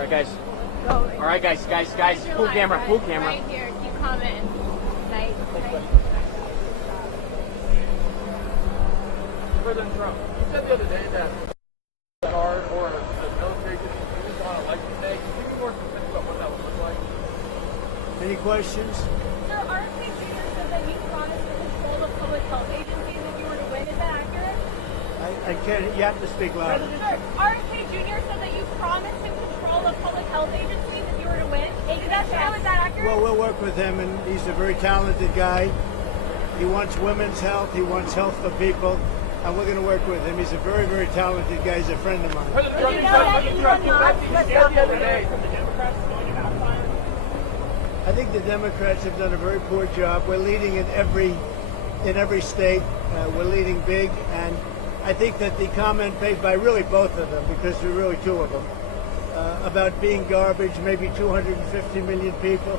All right, guys. Go. All right, guys. Full camera. Right here. Keep commenting. Nice. President Trump, you said the other day that guard or the military could be used on election day. Can you be more specific about what that would look like? Any questions? Sir, RFK Jr. said that you promised to control the public health agencies if you were to win. Is that accurate? I can't. You have to speak louder. Sir, RFK Jr. said that you promised to control the public health agencies if you were to win. Is that true? Is that accurate? Well, we'll work with him, and he's a very talented guy. He wants women's health. He wants health for people. And we're going to work with him. He's a very, very talented guy. He's a friend of mine. President Trump, you said the other day from the Democrats going about fire. I think the Democrats have done a very poor job. We're leading in every state. We're leading big, and I think that the comment made by really both of them, because there are really two of them, about being garbage, maybe 250 million people,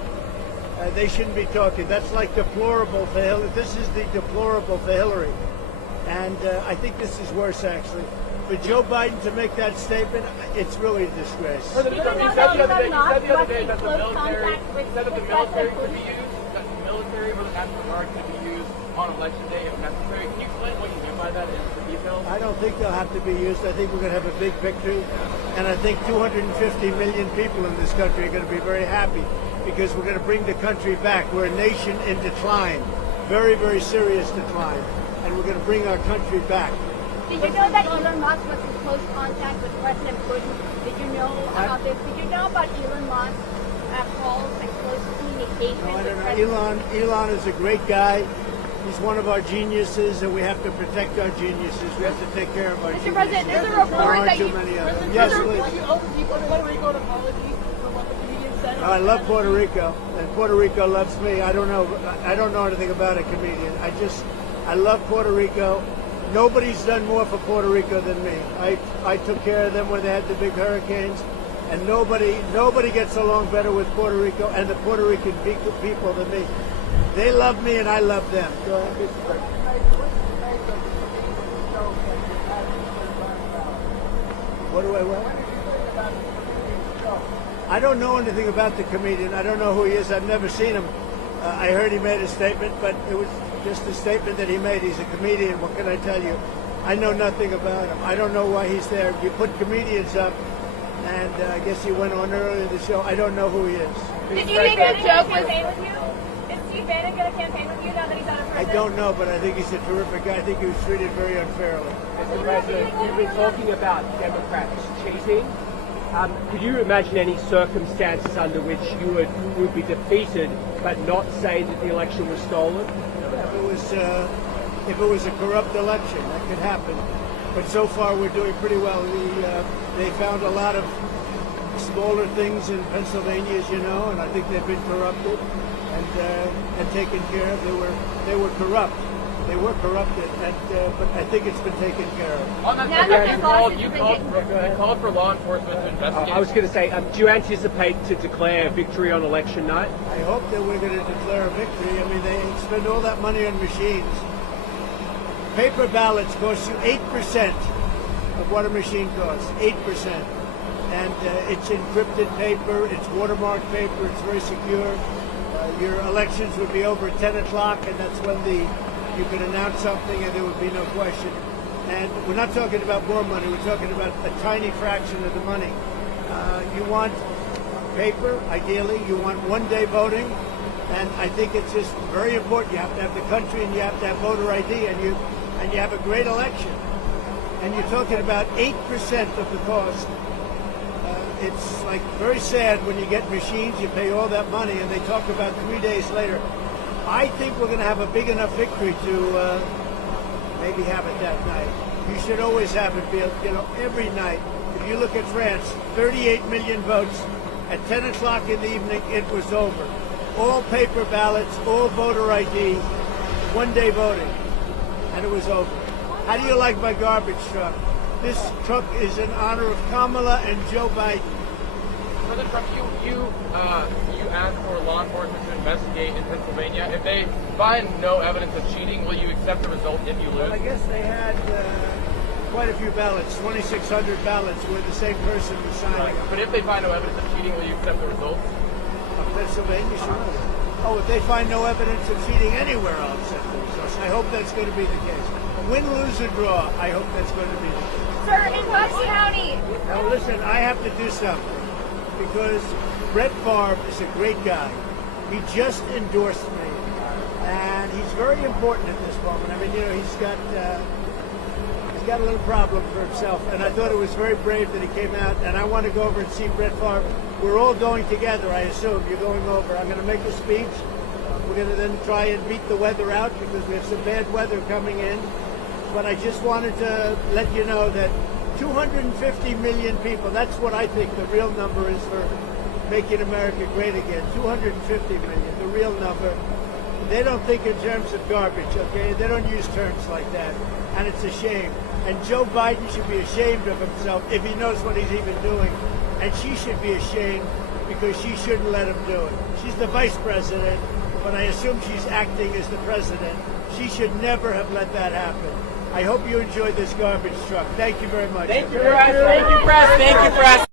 they shouldn't be talking. That's like deplorable for Hillary. This is the deplorable for Hillary. And I think this is worse, actually. For Joe Biden to make that statement, it's really a disgrace. President Trump, you said the other day that the military could be used, that the military or the National Guard could be used on election day if necessary. Can you explain what you mean by that in the details? I don't think they'll have to be used. I think we're going to have a big victory. And I think 250 million people in this country are going to be very happy because we're going to bring the country back. We're a nation in decline, very, very serious decline. And we're going to bring our country back. Did you know that Elon Musk was in close contact with President Putin? Did you know about this? Did you know about Elon Musk calls and close communication No, I with don't know. President Elon is a great guy. He's one of our geniuses, and we have to protect our geniuses. We have to take care of our geniuses. Mr. President, there's a There report aren't that too you... many of them. Yes, please. Will you open Puerto Rico an apology for what the comedian said? I love Puerto Rico, and Puerto Rico loves me. I don't know anything about a comedian. I love Puerto Rico. Nobody's done more for Puerto Rico than me. I took care of them when they had the big hurricanes, and nobody gets along better with Puerto Rico and the Puerto Rican people than me. They love me and I love them. Go ahead. What do I want? I don't know anything about the comedian. I don't know who he is. I've never seen him. I heard he made a statement, but it was just a statement that he made. He's a comedian. What can I tell you? I know nothing about him. I don't know why he's there. You put comedians up, and I guess he went on earlier in the show. I don't know who he is. Did you make a joke with you? Is Steve Bannon going to campaign with you now that he's out of I prison? don't know, but I think he's a terrific guy. I think he was treated very unfairly. Mr. President, you've been talking about Democrats cheating. Could you imagine any circumstances under which you would be defeated but not say that the election was stolen? If it was a corrupt election, that could happen. But so far, we're doing pretty well. They found a lot of smaller things in Pennsylvania, as you know, and I think they've been corrupted and taken care of. They were corrupt. They were corrupted, but I think it's been taken care of. On that subject, you called for law enforcement to investigate. I was going to say, do you anticipate to declare victory on election night? I hope that we're going to declare a victory. I mean, they spend all that money on machines. Paper ballots cost you 8% of what a machine costs, 8%. And it's encrypted paper, it's watermarked paper, it's very secure. Your elections would be over at 10 o'clock, and that's when you can announce something and there would be no question. And we're not talking about more money, we're talking about a tiny fraction of the money. You want paper, ideally, you want one-day voting, and I think it's just very important. You have to have the country and you have to have voter ID, and you have a great election. And you're talking about 8% of the cost. It's like very sad when you get machines, you pay all that money, and they talk about 3 days later. I think we're going to have a big enough victory to maybe have it that night. You should always have it, every night. If you look at France, 38 million votes. At 10 o'clock in the evening, it was over. All paper ballots, all voter ID, one-day voting, and it was over. How do you like my garbage truck? This truck is in honor of Kamala and Joe Biden. President Trump, you asked for law enforcement to investigate in Pennsylvania. If they find no evidence of cheating, will you accept the result if you lose? Well, I guess they had quite a few ballots, 2,600 ballots, where the same person was signing. But if they find no evidence of cheating, will you accept the results? Of Pennsylvania, sure. Oh, if they find no evidence of cheating anywhere, I'll accept the results. I hope that's going to be the case. Win, lose, or draw, I hope that's going to be the case. Sir, in Bucks County. Now listen, I have to do something because Brett Favre is a great guy. He just endorsed me, and he's very important at this moment. I mean, you know, he's got a little problem for himself, and I thought it was very brave that he came out. And I want to go over and see Brett Favre. We're all going together, I assume. You're going over. I'm going to make a speech. We're going to then try and beat the weather out because we have some bad weather coming in. But I just wanted to let you know that 250 million people, that's what I think the real number is for making America great again. 250 million, the real number. They don't think in terms of garbage, okay? They don't use terms like that. And it's a shame. And Joe Biden should be ashamed of himself if he knows what he's even doing. And she should be ashamed because she shouldn't let him do it. She's the vice president, but I assume she's acting as the president. She should never have let that happen. I hope you enjoyed this garbage truck. Thank you very much. Thank you, press. Thank you, press. Thank you, press.